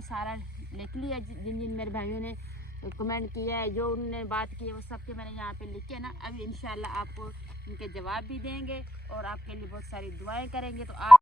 पे सारा लिख लिया, जिन जिन मेरे भाइयों ने कमेंट किया है, जो उन्होंने बात की है वो सब के मैंने यहाँ पे लिखे ना। अभी इंशाल्लाह आपको उनके जवाब भी देंगे और आपके लिए बहुत सारी दुआएं करेंगे। तो आज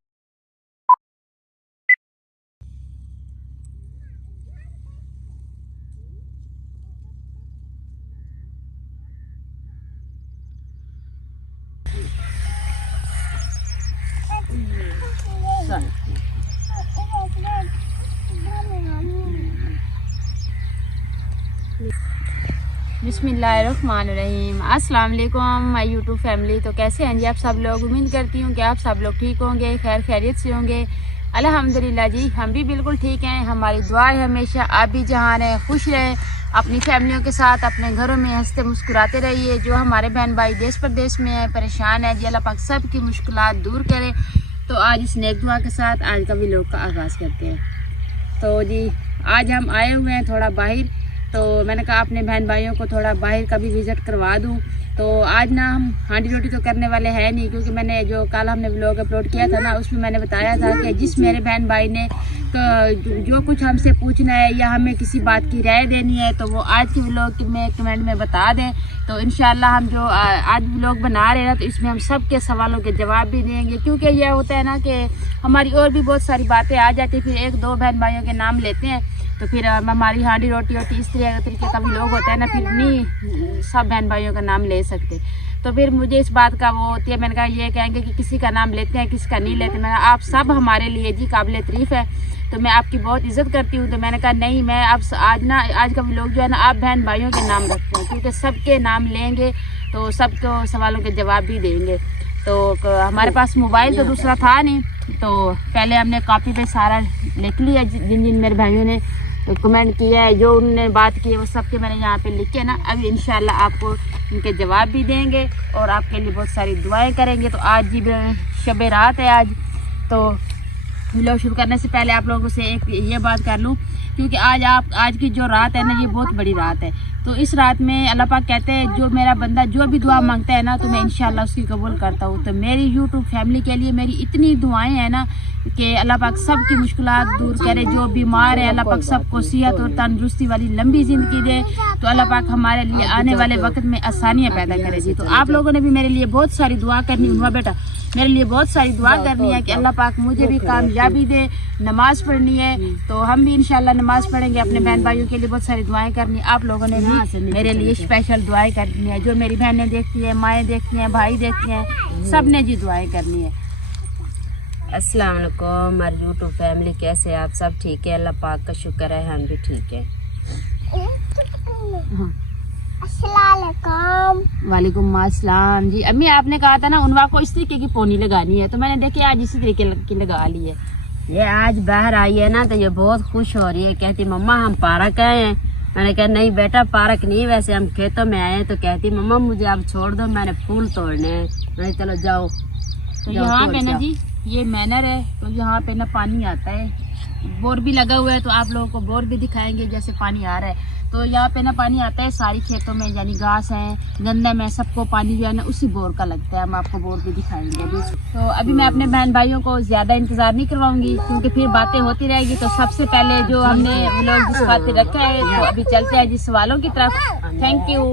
बिस्मिल्लाहिर्रहमानिर्रहीम। अस्सलाम वालेकुम माय यूट्यूब फैमिली। तो कैसे हैं जी आप सब लोग? उम्मीद करती हूँ कि आप सब लोग ठीक होंगे, खैर खैरियत से होंगे। अल्हम्दुलिल्लाह जी, हम भी बिल्कुल ठीक हैं। हमारी दुआ है हमेशा आप भी जहाँ रहें खुश रहें, अपनी फैमिलियों के साथ अपने घरों में हंसते मुस्कुराते रहिए। जो हमारे बहन भाई देश प्रदेश में है, परेशान है जी, अल्लाह पाक सब की मुश्किलात दूर करे। तो आज इस नेक दुआ के साथ आज का व्लॉग का आगाज़ करते हैं। तो जी आज हम आए हुए हैं थोड़ा बाहर, तो मैंने कहा अपने बहन भाइयों को थोड़ा बाहर का भी विज़िट करवा दूं। तो आज ना हम हांडी रोटी तो करने वाले हैं नहीं, क्योंकि मैंने जो कल हमने व्लॉग अपलोड किया था ना, उसमें मैंने बताया था कि जिस मेरे बहन भाई ने जो कुछ हमसे पूछना है या हमें किसी बात की राय देनी है तो वो आज की व्लॉग में कमेंट में बता दें। तो इंशाल्लाह हम जो आज व्लॉग बना रहे हैं ना, तो इसमें हम सब के सवालों के जवाब भी देंगे। क्योंकि यह होता है ना कि हमारी और भी बहुत सारी बातें आ जाती, फिर एक दो बहन भाइयों के नाम लेते हैं तो फिर हमारी हांडी रोटी होती है, इस तरीके का भी लोग होता है ना, फिर नहीं सब बहन भाइयों का नाम ले सकते। तो फिर मुझे इस बात का वो होती है, मैंने कहा ये कहेंगे कि किसी का नाम लेते हैं किसी का नहीं लेते। मैंने कहा आप सब हमारे लिए जी काबिल तारीफ़ है, तो मैं आपकी बहुत इज़्ज़त करती हूँ। तो मैंने कहा नहीं, मैं अब आज का व्लॉग जो है ना आप बहन भाइयों के नाम रखते हैं, क्योंकि सबके नाम लेंगे तो सबको सवालों के जवाब भी देंगे। तो हमारे पास मोबाइल तो दूसरा था नहीं, तो पहले हमने कॉपी पे सारा लिख लिया, जिन जिन मेरे भाइयों ने कमेंट किया है, जो उन्होंने बात की है वो सब के मैंने यहाँ पे लिखे ना। अभी इंशाल्लाह आपको उनके जवाब भी देंगे और आपके लिए बहुत सारी दुआएं करेंगे। तो आज जी शब रात है आज, तो व्लॉग शुरू करने से पहले आप लोगों से एक ये बात कर लूँ, क्योंकि आज की जो रात है ना, ये बहुत बड़ी रात है। तो इस रात में अल्लाह पाक कहते हैं जो मेरा बंदा जो भी दुआ मांगता है ना, तो मैं इंशाल्लाह उसकी कबूल करता हूँ। तो मेरी यूट्यूब फैमिली के लिए मेरी इतनी दुआएं हैं ना कि अल्लाह पाक सब की मुश्किलात दूर करे। जो बीमार है अल्लाह पाक सबको सेहत और तंदुरुस्ती वाली लंबी ज़िंदगी दे। तो अल्लाह पाक हमारे लिए आने वाले वक्त में आसानियाँ पैदा करे जी। तो आप लोगों ने भी मेरे लिए बहुत सारी दुआ करनी, हुआ बेटा मेरे लिए बहुत सारी दुआ करनी है कि अल्लाह पाक मुझे भी कामयाबी दे। नमाज़ पढ़नी है तो हम भी इंशाल्लाह नमाज़ पढ़ेंगे। अपने बहन भाइयों के लिए बहुत सारी दुआएं करनी। आप लोगों ने भी मेरे लिए स्पेशल दुआएं करनी है। जो मेरी बहनें देखती हैं, माएँ देखती हैं, भाई देखते हैं, सब ने जी दुआएं करनी है। अस्सलाम वालेकुम हमारी यूट्यूब फैमिली, कैसे आप सब? ठीक है, अल्लाह पाक का शुक्र है, हम भी ठीक है। वालेकुम अस्सलाम जी। अम्मी आपने कहा था ना उनवा को इस तरीके की पोनी लगानी है, तो मैंने देखी आज इसी तरीके की लगा ली है। ये आज बाहर आई है ना, तो ये बहुत खुश हो रही है, कहती मम्मा हम पार्क आए हैं। मैंने कहा नहीं बेटा पार्क नहीं, वैसे हम खेतों में आए हैं। तो कहती मम्मा मुझे आप छोड़ दो, मैंने फूल तोड़ने हैं। मैंने चलो जाओ। तो यहाँ पे ना जी ये मैनर है, तो यहाँ पे ना पानी आता है, बोर भी लगा हुआ है, तो आप लोगों को बोर भी दिखाएंगे जैसे पानी आ रहा है। तो यहाँ पे ना पानी आता है सारी खेतों में, यानी घास है, गंदम है, सबको पानी जो है ना उसी बोर का लगता है। हम आपको बोर भी दिखाएंगे अभी। तो अभी मैं अपने बहन भाइयों को ज्यादा इंतजार नहीं करवाऊंगी, क्योंकि फिर बातें होती रहेगी। तो सबसे पहले जो हमने व्लॉग जिस खातिर रखा है, तो अभी चलते हैं जी सवालों की तरफ। Thank you.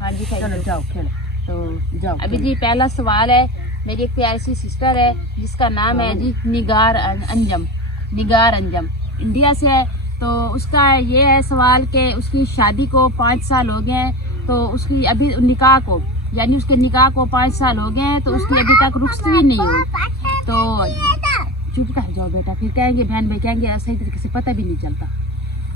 हाँ जी जाओ खेलो। तो जाओ अभी जी पहला सवाल है, मेरी एक प्यारी सी सिस्टर है जिसका नाम है जी निगार अंजम। निगार अंजम इंडिया से है। तो उसका ये है सवाल कि उसकी शादी को 5 साल हो गए हैं, तो उसकी अभी निकाह को, यानी उसके निकाह को 5 साल हो गए हैं, तो उसकी अभी तक रुखसती नहीं हुई। तो चुप कर जाओ बेटा, फिर कहेंगे बहन भाई कहेंगे सही तरीके से पता भी नहीं चलता।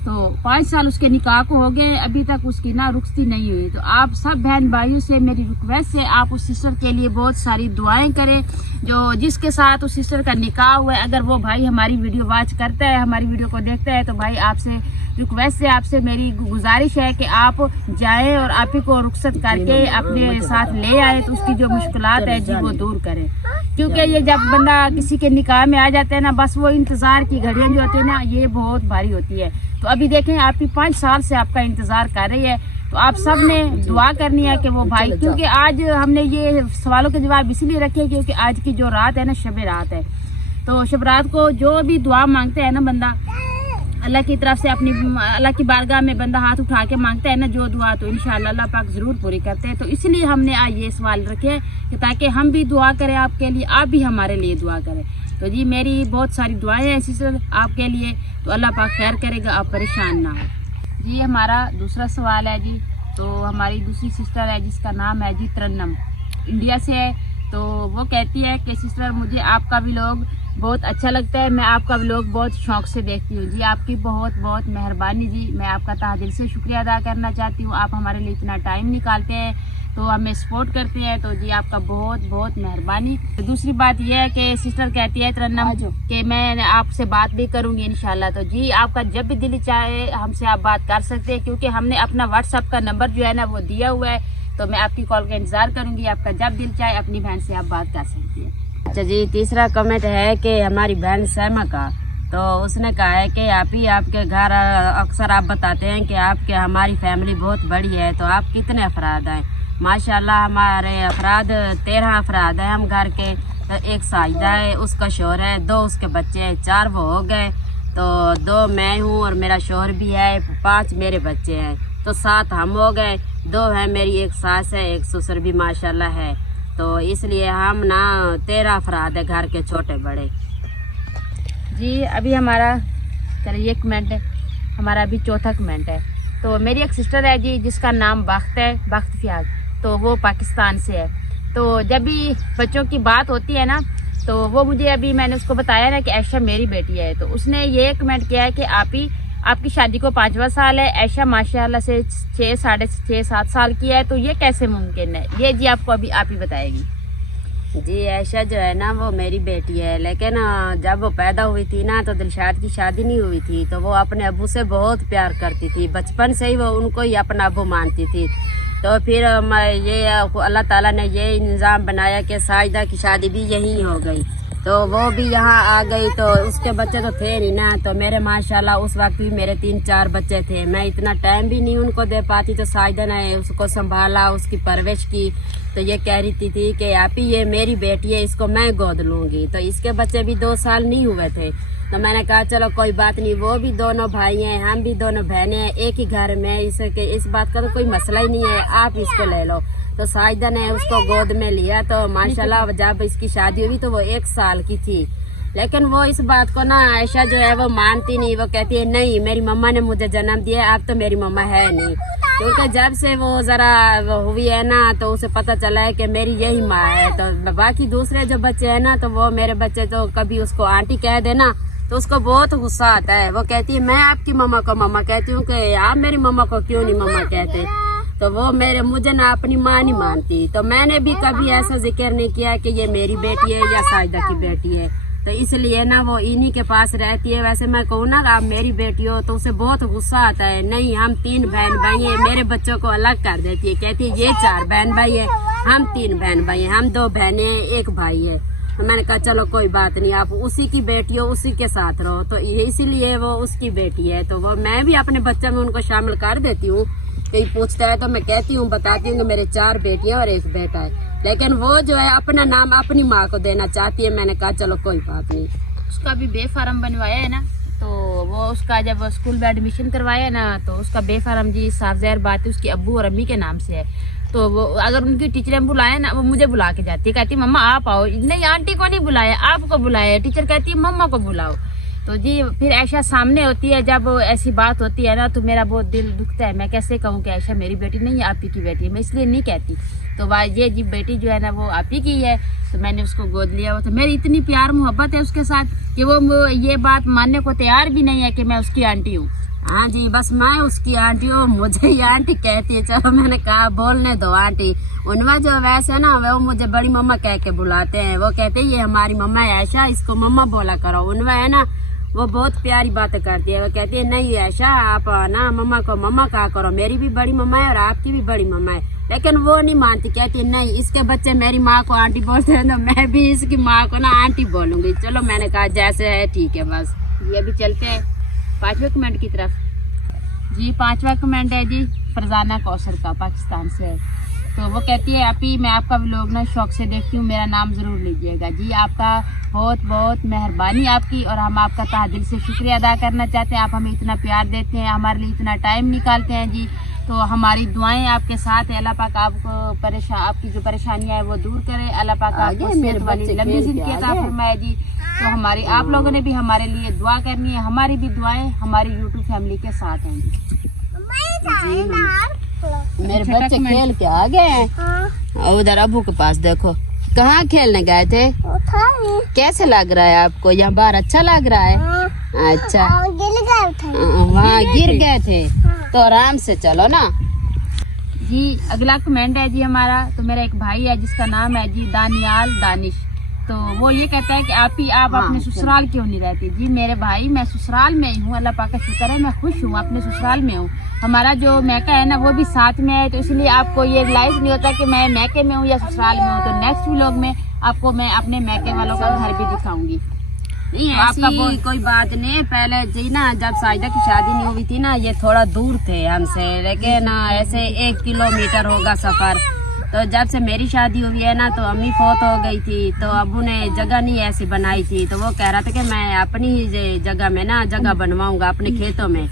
तो 5 साल उसके निकाह को हो गए, अभी तक उसकी ना रुखसती नहीं हुई। तो आप सब बहन भाइयों से मेरी रिक्वेस्ट है, आप उस सिस्टर के लिए बहुत सारी दुआएं करें, जो जिसके साथ उस सिस्टर का निकाह हुआ है। अगर वो भाई हमारी वीडियो वॉच करता है, हमारी वीडियो को देखता है, तो भाई आपसे रिक्वेस्ट है, आपसे मेरी गुजारिश है कि आप जाएं और आप ही को रुखसत करके अपने साथ ले आए, तो उसकी जो मुश्किलात है जी वो दूर करें। क्योंकि ये जब बंदा किसी के निकाह में आ जाता है ना, बस वो इंतजार की घड़ियां जो होती है ना, ये बहुत भारी होती है। तो अभी देखें आपकी 5 साल से आपका इंतजार कर रही है, तो आप सब ने दुआ करनी है कि वो भाई, क्योंकि आज हमने ये सवालों के जवाब इसलिए रखे क्योंकि आज की जो रात है ना शब रात है। तो शब रात को जो भी दुआ मांगते हैं ना बंदा, अल्लाह की तरफ से अपनी अल्लाह की बारगाह में बंदा हाथ उठा के मांगता है ना जो दुआ, तो इंशाअल्लाह अल्लाह पाक ज़रूर पूरी करते हैं। तो इसलिए हमने आज ये सवाल रखे कि ताकि हम भी दुआ करें आपके लिए, आप भी हमारे लिए दुआ करें। तो जी मेरी बहुत सारी दुआएं हैं सिस्टर आपके लिए, तो अल्लाह पाक खैर करेगा, आप परेशान ना हो। जी हमारा दूसरा सवाल है जी, तो हमारी दूसरी सिस्टर है जिसका नाम है जी तरन्नम, इंडिया से है। तो वो कहती है कि सिस्टर मुझे आपका व्लॉग बहुत अच्छा लगता है, मैं आपका व्लॉग बहुत शौक से देखती हूँ जी, आपकी बहुत बहुत मेहरबानी जी, मैं आपका तहे दिल से शुक्रिया अदा करना चाहती हूँ। आप हमारे लिए इतना टाइम निकालते हैं, तो हमें सपोर्ट करते हैं, तो जी आपका बहुत बहुत मेहरबानी। तो दूसरी बात यह है कि सिस्टर कहती है तरन्नम कि मैं आपसे बात भी करूँगी इंशाल्लाह। तो जी आपका जब भी दिल चाहे हमसे आप बात कर सकते हैं, क्योंकि हमने अपना व्हाट्सएप का नंबर जो है ना वो दिया हुआ है, तो मैं आपकी कॉल का इंतज़ार करूँगी। आपका जब दिल चाहे अपनी बहन से आप बात कर सकती हैं। अच्छा जी, तीसरा कमेंट है कि हमारी बहन सैमा का, तो उसने कहा है कि आप ही आपके घर अक्सर आप बताते हैं कि आपके हमारी फैमिली बहुत बड़ी है, तो आप कितने अफराद हैं? माशाल्लाह हमारे अफराद 13 अफराद हैं हम घर के। तो एक साजिदा है, उसका शोहर है, 2 उसके बच्चे हैं, 4 वो हो गए, तो 2 मैं हूँ और मेरा शोहर भी है, 5 मेरे बच्चे हैं, तो 7 हम हो गए। 2 हैं मेरी, एक सास है, एक ससुर भी माशाल्लाह है। तो इसलिए हम ना 13 अफराद है घर के, छोटे बड़े। जी अभी हमारा चलिए एक कमेंट है, हमारा अभी चौथा कमेंट है। तो मेरी एक सिस्टर है जी जिसका नाम बख्त है, बख्त फियाज, तो वो पाकिस्तान से है। तो जब भी बच्चों की बात होती है ना, तो वो मुझे अभी मैंने उसको बताया ना कि ऐशा मेरी बेटी है, तो उसने ये कमेंट किया है कि आपकी शादी को 5वां साल है, ऐशा माशाल्लाह से 6, साढ़े 6, 7 साल की है, तो ये कैसे मुमकिन है? ये जी आपको अभी आप ही बताएगी। जी ऐशा जो है ना वो मेरी बेटी है, लेकिन जब वो पैदा हुई थी ना तो दिलशाद की शादी नहीं हुई थी, तो वो अपने अब्बू से बहुत प्यार करती थी, बचपन से ही वो उनको ही अपना अब्बू मानती थी। तो फिर ये अल्लाह ताला ने ये इंतज़ाम बनाया कि साजिदा की शादी भी यहीं हो गई, तो वो भी यहाँ आ गई। तो उसके बच्चे तो थे नहीं ना, तो मेरे माशाल्लाह उस वक्त भी मेरे 3-4 बच्चे थे, मैं इतना टाइम भी नहीं उनको दे पाती। तो साजिदा ने उसको संभाला, उसकी परवरिश की। तो ये कह रही थी कि आप ही ये मेरी बेटी है, इसको मैं गोद लूँगी। तो इसके बच्चे भी 2 साल नहीं हुए थे, तो मैंने कहा चलो कोई बात नहीं, वो भी दोनों भाई हैं, हम भी दोनों बहनें हैं, एक ही घर में, इस बात का तो कोई मसला ही नहीं है, आप इसको ले लो। तो साजिदा ने उसको गोद में लिया। तो माशाल्लाह जब इसकी शादी हुई तो वो 1 साल की थी, लेकिन वो इस बात को ना आयशा जो है वो मानती नहीं। वो कहती है नहीं मेरी मम्मा ने मुझे जन्म दिया, अब तो मेरी मम्मा है नहीं, क्योंकि जब से वो जरा हुई है ना तो उसे पता चला है कि मेरी यही माँ है। तो बाकी दूसरे जो बच्चे हैं ना, तो वो मेरे बच्चे तो कभी उसको आंटी कह देना तो उसको बहुत गुस्सा आता है। वो कहती है मैं आपकी मम्मा को मम्मा कहती हूँ कि आप मेरी मम्मा को क्यों नहीं मम्मा कहते। तो वो मुझे ना अपनी माँ नहीं मानती। तो मैंने भी कभी ऐसा जिक्र नहीं किया कि ये मेरी बेटी है या साजिदा की बेटी है, तो इसलिए ना वो इन्हीं के पास रहती है। वैसे मैं कहूँ ना आप मेरी बेटी हो तो उसे बहुत गुस्सा आता है। नहीं हम 3 बहन भाई हैं, मेरे बच्चों को अलग कर देती है, कहती है ये 4 बहन भाई है, हम 3 बहन भाई हैं, हम 2 बहनें 1 भाई है। तो मैंने कहा चलो कोई बात नहीं, आप उसी की बेटी हो, उसी के साथ रहो। तो इसीलिए वो उसकी बेटी है, तो वो मैं भी अपने बच्चों में उनको शामिल कर देती हूँ। कहीं पूछता है तो मैं कहती हूँ, बताती हूँ कि मेरे 4 बेटियां और 1 बेटा है, लेकिन वो जो है अपना नाम अपनी माँ को देना चाहती है। मैंने कहा चलो कोई बात नहीं। उसका भी बे फार्म बनवाया है ना, तो वो उसका जब स्कूल में एडमिशन करवाया ना, तो उसका बे फार्म जी साफ ज़ाहिर बात है उसकी अब्बू और अम्मी के नाम से है। तो वो अगर उनकी टीचरें बुलाए ना, वो मुझे बुला के जाती है, कहती है मम्मा आप आओ। नहीं आंटी को नहीं बुलाया, आपको बुलाया। टीचर कहती है मम्मा को बुलाओ। तो जी फिर ऐशा सामने होती है, जब ऐसी बात होती है ना तो मेरा बहुत दिल दुखता है। मैं कैसे कहूँ कि ऐशा मेरी बेटी नहीं है, आप ही की बेटी है, मैं इसलिए नहीं कहती। तो ये जी बेटी जो है ना वो आप ही की है, तो मैंने उसको गोद लिया हुआ। तो मेरी इतनी प्यार मोहब्बत है उसके साथ कि वो ये बात मानने को तैयार भी नहीं है कि मैं उसकी आंटी हूँ। हाँ जी, बस मैं उसकी आंटी हूँ, मुझे ही आंटी कहती है। चलो मैंने कहा बोलने दो आंटी। उनमें जो वैसे ना वो मुझे बड़ी मम्मा कह के बुलाते हैं। वो कहते हैं ये हमारी मम्मा है ऐशा, इसको मम्मा बोला करो। उनमें है ना वो बहुत प्यारी बातें करती है। वो कहती है नहीं ऐशा आप ना मम्मा को मम्मा कहा करो, मेरी भी बड़ी मम्मा है और आपकी भी बड़ी मम्मा है। लेकिन वो नहीं मानती, कहती है नहीं इसके बच्चे मेरी माँ को आंटी बोलते हैं तो मैं भी इसकी माँ को ना आंटी बोलूंगी। चलो मैंने कहा जैसे है ठीक है। बस ये अभी चलते हैं 5वें कमेंट की तरफ। जी 5वां कमेंट है जी फरजाना कौसर का, पाकिस्तान से है। तो वो कहती है आपी मैं आपका व्लॉग ना शौक से देखती हूँ, मेरा नाम ज़रूर लीजिएगा। जी आपका बहुत बहुत मेहरबानी आपकी, और हम आपका तहे दिल से शुक्रिया अदा करना चाहते हैं। आप हमें इतना प्यार देते हैं, हमारे लिए इतना टाइम निकालते हैं जी। तो हमारी दुआएं आपके साथ हैं। अल्लाह पाक आपको आपकी जो परेशानियां है वो दूर करे। अल्लाह पाक आपको सेहत वाली लंबी जिंदगी अता फरमाए जी। तो हमारी आप लोगों ने भी हमारे लिए दुआ करनी है। हमारी भी दुआएं हमारी यूट्यूब फैमिली के साथ हैं जी। मेरे बच्चे खेल के आ गए हैं। उधर अबू के पास देखो, कहाँ खेलने गए थे? कैसे लग रहा है आपको? यहाँ बाहर अच्छा लग रहा है? अच्छा, वहाँ गिर गए थे तो आराम से चलो ना जी। अगला कमेंट है जी हमारा, तो मेरा एक भाई है जिसका नाम है जी दानियाल दानिश। तो वो ये कहता है कि आप अपने ससुराल क्यों नहीं रहती? जी मेरे भाई मैं ससुराल में ही हूँ, अल्लाह पाक का शुक्र है, मैं खुश हूँ, अपने ससुराल में हूँ। हमारा जो मैका है ना वो भी साथ में है, तो इसलिए आपको ये रियलाइज नहीं होता कि मैं मैके में हूँ या ससुराल में हूँ। तो नेक्स्ट व्लॉग में आपको मैं अपने मैके वालों का घर भी दिखाऊंगी। नहीं ऐसी कोई बात नहीं। पहले जी ना जब साइदा की शादी नहीं हुई थी ना, ये थोड़ा दूर थे हमसे, लेकिन ऐसे 1 किलोमीटर होगा सफर। तो जब से मेरी शादी हुई है ना, तो अम्मी फौत हो गई थी, तो अबू ने जगह नहीं ऐसी बनाई थी। तो वो कह रहा था कि मैं अपनी ही जगह में ना जगह बनवाऊंगा अपने खेतों में।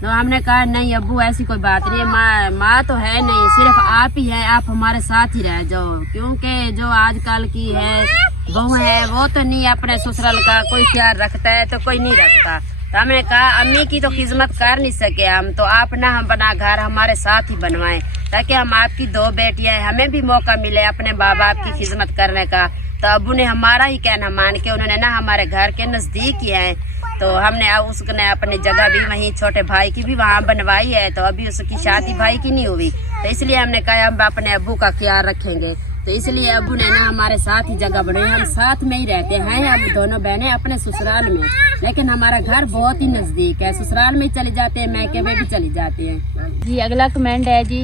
तो हमने कहा नहीं अबू ऐसी कोई बात नहीं है, माँ तो है नहीं, सिर्फ आप ही है, आप हमारे साथ ही रह जाओ। क्योंकि जो आजकल की है बहू है वो तो नहीं अपने ससुराल का कोई ख्याल रखता है, तो कोई नहीं रखता। तो हमने कहा अम्मी की तो खिदमत कर नहीं सके हम, तो आप ना हम बना घर हमारे साथ ही बनवाएं, ताकि हम आपकी 2 बेटियां हैं, हमें भी मौका मिले अपने माँ बाप की खिदमत करने का। तो अबू ने हमारा ही कहना मान के उन्होंने ना हमारे घर के नजदीक ही है, तो हमने उसने अपनी जगह भी वहीं छोटे भाई की भी वहाँ बनवाई है। तो अभी उसकी शादी भाई की नहीं हुई, तो इसलिए हमने कहा हम अपने अबू का ख्याल रखेंगे। तो इसलिए अबू ने ना हमारे साथ ही जगह बनाई। हम साथ में ही रहते हैं, हम दोनों बहनें अपने ससुराल में, लेकिन हमारा घर बहुत ही नजदीक है। ससुराल में चले जाते हैं, मैके में भी चले जाते हैं जी। अगला कमेंट है जी,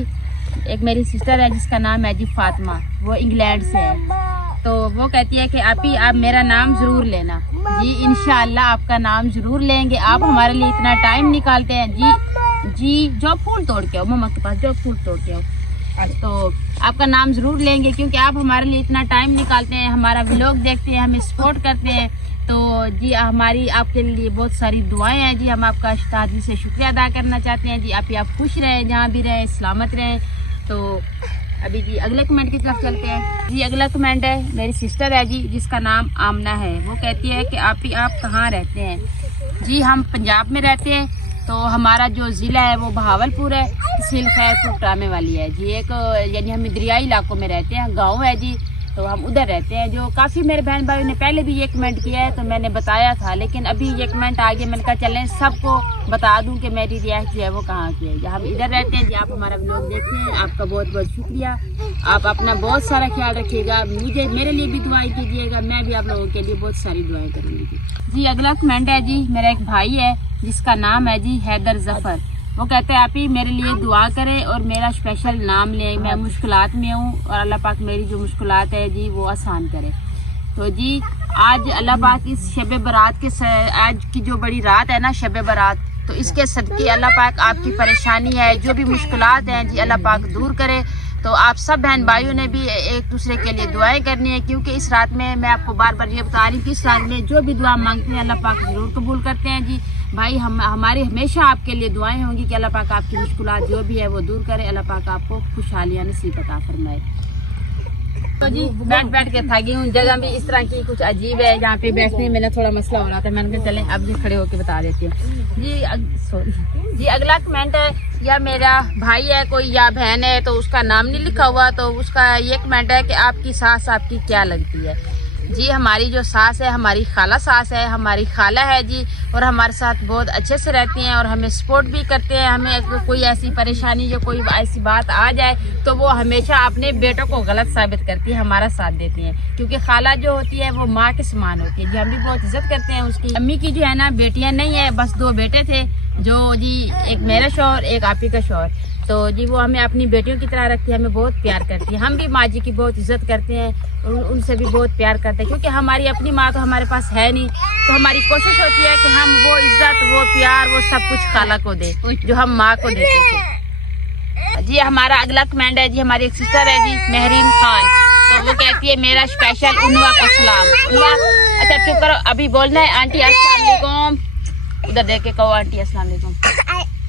एक मेरी सिस्टर है जिसका नाम है जी फातिमा, वो इंग्लैंड से है। तो वो कहती है कि आप मेरा नाम जरूर लेना। जी इंशाअल्लाह आपका नाम जरूर लेंगे। आप हमारे लिए इतना टाइम निकालते हैं जी। जो फूल तोड़ के आओ मम्मा के पास, जो फूल तोड़ के आओ, तो आपका नाम जरूर लेंगे, क्योंकि आप हमारे लिए इतना टाइम निकालते हैं, हमारा व्लॉग देखते हैं, हमें सपोर्ट करते हैं। तो जी हमारी आपके लिए बहुत सारी दुआएं हैं जी। हम आपका तहे दिल से शुक्रिया अदा करना चाहते हैं जी। आप खुश रहें, जहाँ भी रहें, सलामत रहें। तो अभी जी अगले कमेंट की तरफ चलते हैं जी। अगला कमेंट है मेरी सिस्टर है जी जिसका नाम आमना है। वो कहती है कि आप कहाँ रहते हैं? जी हम पंजाब में रहते हैं। तो हमारा जो ज़िला है वो बहावलपुर है, तहसील खैरपुर टामे वाली है जी। एक यानी हम दरियाई इलाकों में रहते हैं, गाँव है जी, तो हम उधर रहते हैं। जो काफ़ी मेरे बहन भाई ने पहले भी ये कमेंट किया है, तो मैंने बताया था, लेकिन अभी ये कमेंट आ गया, मैंने कहा चलें सबको बता दूं कि मेरी रियासत जो है वो कहाँ की है। हम इधर रहते हैं जी। आप हमारा व्लॉग देखते हैं, आपका बहुत बहुत शुक्रिया। आप अपना बहुत सारा ख्याल रखिएगा, मेरे लिए भी दुआएं कीजिएगा, मैं भी आप लोगों के लिए बहुत सारी दुआएं करूँगी जी। अगला कमेंट है जी, मेरा एक भाई है जिसका नाम है जी हैदर जफर। वो कहते हैं आप ही मेरे लिए दुआ करें और मेरा स्पेशल नाम लें। मैं मुश्किलात में हूँ और अल्लाह पाक मेरी जो मुश्किलात है जी वो आसान करे। तो जी आज अल्लाह पाक इस शब बारात के आज की जो बड़ी रात है ना, शब बारात, तो इसके सदके अल्लाह पाक आपकी परेशानी है, जो भी मुश्किलात हैं जी अल्लाह पाक दूर करे। तो आप सब बहन भाइयों ने भी एक दूसरे के लिए दुआएं करनी है, क्योंकि इस रात में मैं आपको बार बार ये बता रही हूँ कि इस रात में जो भी दुआ मांगते हैं अल्लाह पाक जरूर कबूल करते हैं जी। भाई हमारी हमेशा आपके लिए दुआएं होंगी कि अल्लाह पाक आपकी मुश्किलात जो भी है वो दूर करे, अल्लाह पाक आपको खुशहालियाँ नसीब अता फरमाए। तो जी बैठ के थकी हूँ, जगह भी इस तरह की कुछ अजीब है, जहाँ पे बैठने में थोड़ा मसला हो रहा था, मैंने कहा चले अब जी खड़े होके बता देती हूँ जी। सॉरी जी। अगला कमेंट है, या मेरा भाई है कोई या बहन है, तो उसका नाम नहीं लिखा हुआ, तो उसका ये कमेंट है कि आपकी सास आपकी क्या लगती है? जी हमारी जो सास है हमारी खाला सास है, हमारी खाला है जी, और हमारे साथ बहुत अच्छे से रहती हैं और हमें सपोर्ट भी करते हैं। हमें कोई ऐसी परेशानी जो कोई ऐसी बात आ जाए तो वो हमेशा अपने बेटों को गलत साबित करती है, हमारा साथ देती हैं, क्योंकि खाला जो होती है वो माँ के समान होती है जी। हम भी बहुत इज्जत करते हैं उसकी। अम्मी की जो है ना बेटियाँ नहीं है, बस 2 बेटे थे, जो जी एक मेरा शौहर एक आपी का शौहर। तो जी वो हमें अपनी बेटियों की तरह रखती है, हमें बहुत प्यार करती है। हम भी माँ जी की बहुत इज्जत करते हैं, उनसे भी बहुत प्यार करते हैं, क्योंकि हमारी अपनी माँ तो हमारे पास है नहीं। तो हमारी कोशिश होती है कि हम वो इज्जत वो प्यार वो सब कुछ खाला को दें जो हम माँ को देते थे। जी हमारा अगला कमेंट है जी, हमारी एक सिस्टर है जी महरीन खान, तो वो कहती है मेरा स्पेशल उनवा को सलाम। उनवा अच्छा चुप करो, अभी बोलना है आंटी अस्सलाम वालेकुम, उधर देख के कहो आंटी अस्सलाम वालेकुम।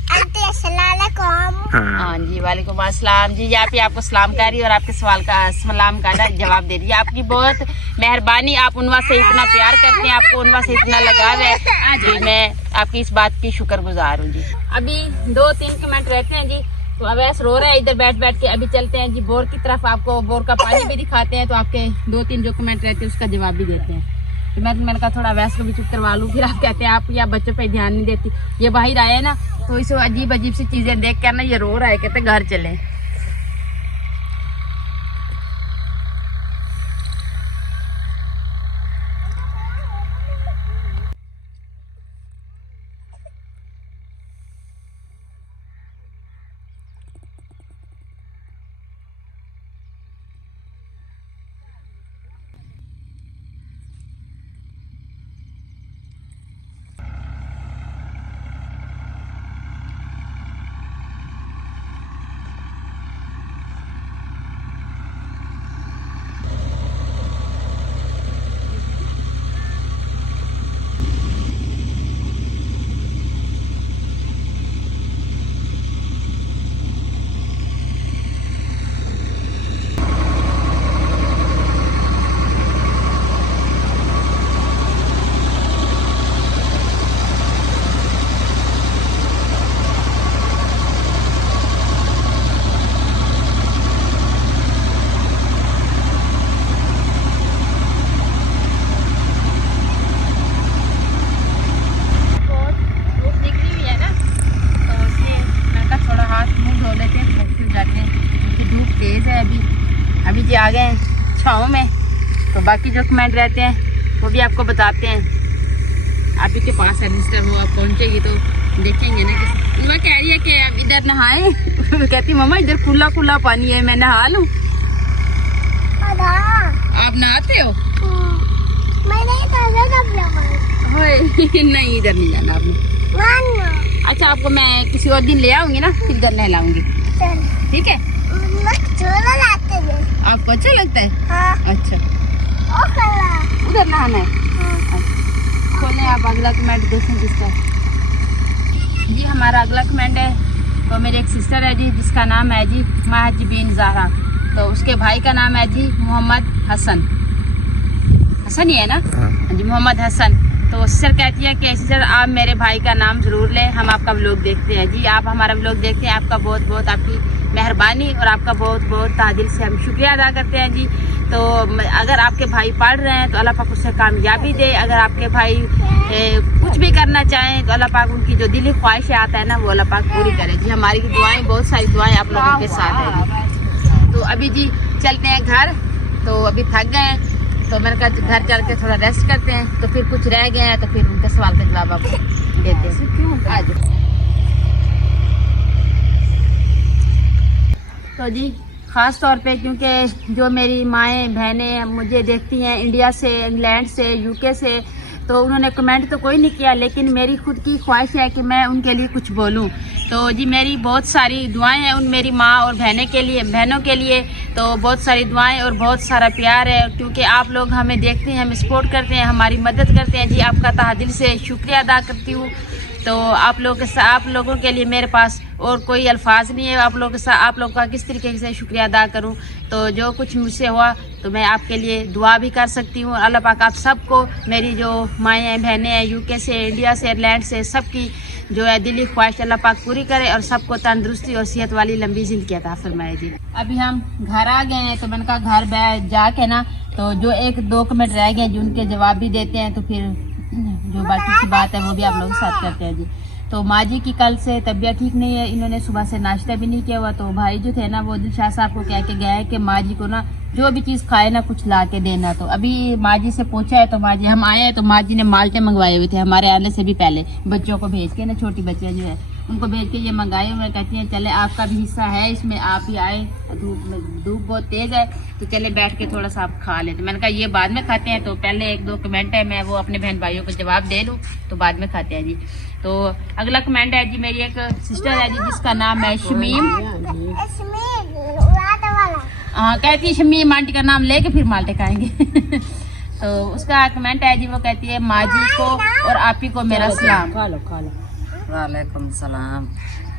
आंटी अस्सलाम वालेकुम। हाँ जी वालेकुम अस्सलाम जी। यहाँ पे आपको सलाम कर रही है और आपके सवाल का सलाम का जवाब दे रही है। आपकी बहुत मेहरबानी, आप उनवा से इतना प्यार करते हैं, आपको उनवा से इतना लगाव है जी, मैं आपकी इस बात की शुक्रगुजार हूँ जी। अभी 2-3 कमेंट रहते हैं जी, तो अवैस रो रहा है इधर बैठ बैठ के। अभी चलते हैं जी बोर की तरफ, आपको बोर का पानी भी दिखाते हैं, तो आपके 2-3 जो कमेंट रहते हैं उसका जवाब भी देते हैं। तो मैंने कहा थोड़ा अवैस को भी चुप करवा लूँ, फिर आप कहते हैं आप या बच्चों पे ध्यान नहीं देती। ये बाहर आए ना तो इसे अजीब अजीब सी चीजें देख कर ना ये रो रहा है, कहते घर चले। अभी जी आ गए हैं छाँव में, तो बाकी जो कमेंट रहते हैं वो भी आपको बताते हैं। आप ही के पास है मिस्टर, वो आप पहुंचेगी तो देखेंगे ना। कि वो कह रही है कि आप इधर नहाए कहती मम्मा इधर खुला खुला पानी है, मैं नहा लूं। आप नहाते हो? नहीं इधर नहीं जाना आपने। अच्छा आपको मैं किसी और दिन ले आऊंगी ना, फिर इधर नहलाऊंगी, ठीक है? आपको अच्छा लगता है? हाँ। अच्छा उधर नहाना है? हाँ। खोलें आप अगला कमेंट देखें किसका जी। हमारा अगला कमेंट है, तो मेरी एक सिस्टर है जी जिसका नाम है जी महजबीन ज़हरा, तो उसके भाई का नाम है जी मोहम्मद हसन। हसन ही है ना? हाँ जी मोहम्मद हसन। तो सिस्टर कहती है कि सिस्टर आप मेरे भाई का नाम ज़रूर लें, हम आपका व्लॉग देखते हैं जी। आप हमारा व्लॉग देखते हैं, आपका बहुत बहुत आपकी मेहरबानी और आपका बहुत बहुत तादिल से हम शुक्रिया अदा करते हैं जी। तो अगर आपके भाई पढ़ रहे हैं तो अल्लाह पाक उससे कामयाबी दे, अगर आपके भाई कुछ भी करना चाहें तो अल्लाह पाक उनकी जो दिली ख्वाहिशें आता है ना वो अल्लाह पाक पूरी करे जी। हमारी दुआएं, बहुत सारी दुआएं आप लोगों के साथ हैं जी। तो अभी जी चलते हैं घर, तो अभी थक गए हैं, तो मैंने कहा घर चल के थोड़ा रेस्ट करते हैं, तो फिर कुछ रह गए हैं तो फिर उनके सवाल के जवाब आपको देते हैं। आ जाओ। तो जी ख़ास तौर पे क्योंकि जो मेरी माएँ बहनें मुझे देखती हैं इंडिया से, इंग्लैंड से, यूके से, तो उन्होंने कमेंट तो कोई नहीं किया, लेकिन मेरी खुद की ख्वाहिश है कि मैं उनके लिए कुछ बोलूं। तो जी मेरी बहुत सारी दुआएं हैं उन मेरी माँ और बहनों के लिए, तो बहुत सारी दुआएं और बहुत सारा प्यार है, क्योंकि आप लोग हमें देखते हैं, हमें सपोर्ट करते हैं, हमारी मदद करते हैं जी। आपका तहे दिल से शुक्रिया अदा करती हूँ। तो आप लोगों के लिए मेरे पास और कोई अल्फाज नहीं है। आप लोगों का किस तरीके से शुक्रिया अदा करूं। तो जो कुछ मुझसे हुआ तो मैं आपके लिए दुआ भी कर सकती हूँ। अल्लाह पाक आप सबको, मेरी जो माएँ बहनें हैं यूके से, इंडिया से, आयरलैंड से, सबकी जो है दिली ख्वाहिश अल्लाह पाक पूरी करे और सबको तंदुरुस्ती और सेहत वाली लंबी जिंदगी अता फरमाए जी। अभी हम घर आ गए हैं, तो मैंने कहा घर जाके ना तो जो 1-2 कमेंट रह गए जो उनके जवाब भी देते हैं, तो फिर जो बाकी की बात है वो भी आप लोगों के साथ करते हैं जी। तो माँ जी की कल से तबीयत ठीक नहीं है, इन्होंने सुबह से नाश्ता भी नहीं किया हुआ। तो भाई जो थे ना वो दिलशाद साहब को कह के गया है कि माँ जी को ना जो भी चीज़ खाए ना कुछ ला के देना। तो अभी माँ जी से पूछा है, तो माँ जी हम आए हैं तो माँ जी ने माल्टे मंगवाए हुए थे हमारे आने से भी पहले, बच्चों को भेज के ना, छोटी बच्चियाँ जो है उनको भेज के ये मंगाए हुए। कहती हैं चले आपका भी हिस्सा है इसमें, आप ही आए, धूप बहुत तेज़ है तो चले बैठ के थोड़ा सा आप खा लेते। मैंने कहा ये बाद में खाते हैं, तो पहले 1-2 कमेंट है मैं वो अपने बहन भाइयों को जवाब दे दूँ तो बाद में खाते हैं जी। तो अगला कमेंट है जी मेरी एक सिस्टर है जी जिसका नाम है शमीम। इसमें उड़ाने वाला। हाँ, कहती है शमीम आंटी का नाम लेके फिर माल्टे खाएंगे। तो उसका कमेंट है जी, वो कहती है माँ जी को और आपी को मेरा सलाम। खा लो खा लो। वालेकुम सलाम।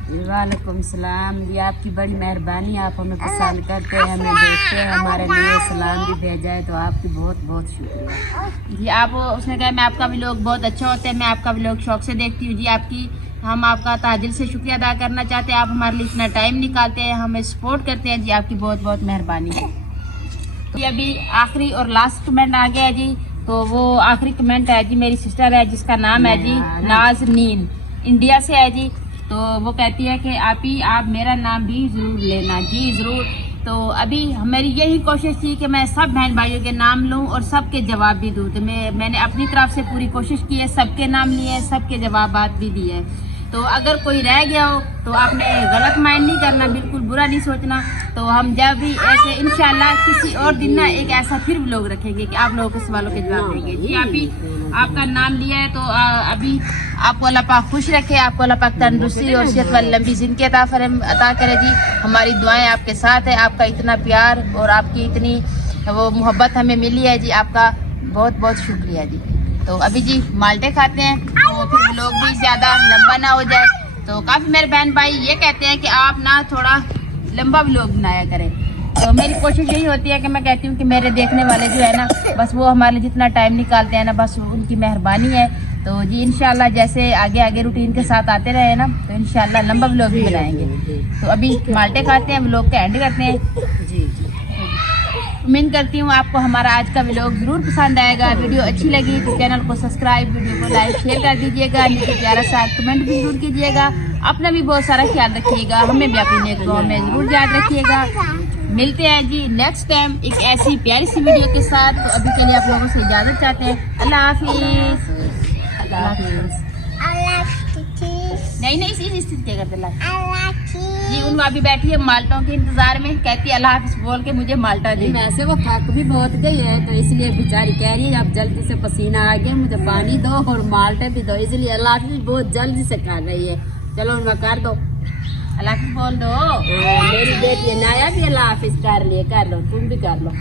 वालेकुम सलाम। ये आपकी बड़ी मेहरबानी, आप हमें पसंद करते हैं, हमें देखते हैं, हमारे लिए सलाम भी भेजा है, तो आपकी बहुत बहुत शुक्रिया जी। आप उसने कहा मैं आपका व्लॉग बहुत अच्छा होता है, मैं आपका व्लॉग शौक से देखती हूँ जी। आपकी हम आपका तादिल से शुक्रिया अदा करना चाहते हैं, आप हमारे लिए इतना टाइम निकालते हैं, हमें सपोर्ट करते हैं जी, आपकी बहुत बहुत मेहरबानी है। तो अभी आखिरी और लास्ट कमेंट आ गया है जी। तो वो आखिरी कमेंट है जी, मेरी सिस्टर है जिसका नाम है जी नाज़नीन, इंडिया से है जी। तो वो कहती है कि आप मेरा नाम भी जरूर लेना जी, जरूर। तो अभी मेरी यही कोशिश थी कि मैं सब बहन भाइयों के नाम लूं और सबके जवाब भी दूं। तो मैंने अपनी तरफ से पूरी कोशिश की है, सबके नाम लिए, सबके जवाबात भी दिए। तो अगर कोई रह गया हो तो आपने गलत माइंड नहीं करना, बिल्कुल बुरा नहीं सोचना। तो हम जब भी ऐसे इंशाल्लाह किसी और दिन ना एक ऐसा फिर व्लॉग रखेंगे कि आप लोगों के सवालों के जवाब देंगे जी। अभी आपका नाम लिया है तो अभी आपको अल्लाह पाक खुश रखे, आपको अल्लाह पाक तंदुरुस्ती और सेहत वाली लंबी जिंदगी अता करे जी। हमारी दुआएं आपके साथ है, आपका इतना प्यार और आपकी इतनी वो मोहब्बत हमें मिली है जी, आपका बहुत बहुत शुक्रिया जी। तो अभी जी माल्टे खाते हैं तो फिर व्लॉग भी ज्यादा लंबा ना हो जाए। तो काफी मेरे बहन भाई ये कहते हैं कि आप ना थोड़ा लंबा व्लॉग बनाया करें। तो मेरी कोशिश यही होती है कि मैं कहती हूँ कि मेरे देखने वाले जो है ना, बस वो हमारे लिए जितना टाइम निकालते हैं ना, बस उनकी मेहरबानी है। तो जी इंशाल्लाह जैसे आगे आगे रूटीन के साथ आते रहे ना, तो इंशाल्लाह लंबा व्लॉग भी बनाएंगे। तो अभी माल्टे खाते हैं, व्लॉग का एंड करते हैं जी। उम्मीद करती हूँ आपको हमारा आज का व्लॉग जरूर पसंद आएगा। वीडियो अच्छी लगी तो चैनल को सब्सक्राइब, वीडियो को लाइक शेयर कर दीजिएगा, नीचे प्यारा सा कमेंट भी जरूर कीजिएगा। अपना भी बहुत सारा ख्याल रखिएगा, हमें भी अपनी नेक दुआ में जरूर याद रखिएगा। मिलते हैं जी नेक्स्ट टाइम एक ऐसी प्यारी सी वीडियो के साथ। तो अभी के लिए आप लोगों से इजाजत चाहते हैं। अल्लाह हाफिज। अल्लाह हाफिज। नहीं इस स्थिति क्या करते जी। उन अभी बैठी है माल्टों के इंतजार में, कहती है अल्लाह हाफिज बोल के मुझे माल्टा दी। वैसे वो थक भी बहुत गई है, तो इसलिए बेचारी कह रही है अब जल्दी से पसीना आ गया, मुझे पानी दो और माल्टे भी दो, इसलिए अल्लाह हाफिज बहुत जल्दी से कर रही है। चलो उनका कर दो, अल्लाह हाफिज बोल दो। मेरी बेटी नाया भी अल्लाह हाफिज कर लिए, कर लो तुम भी कर लो।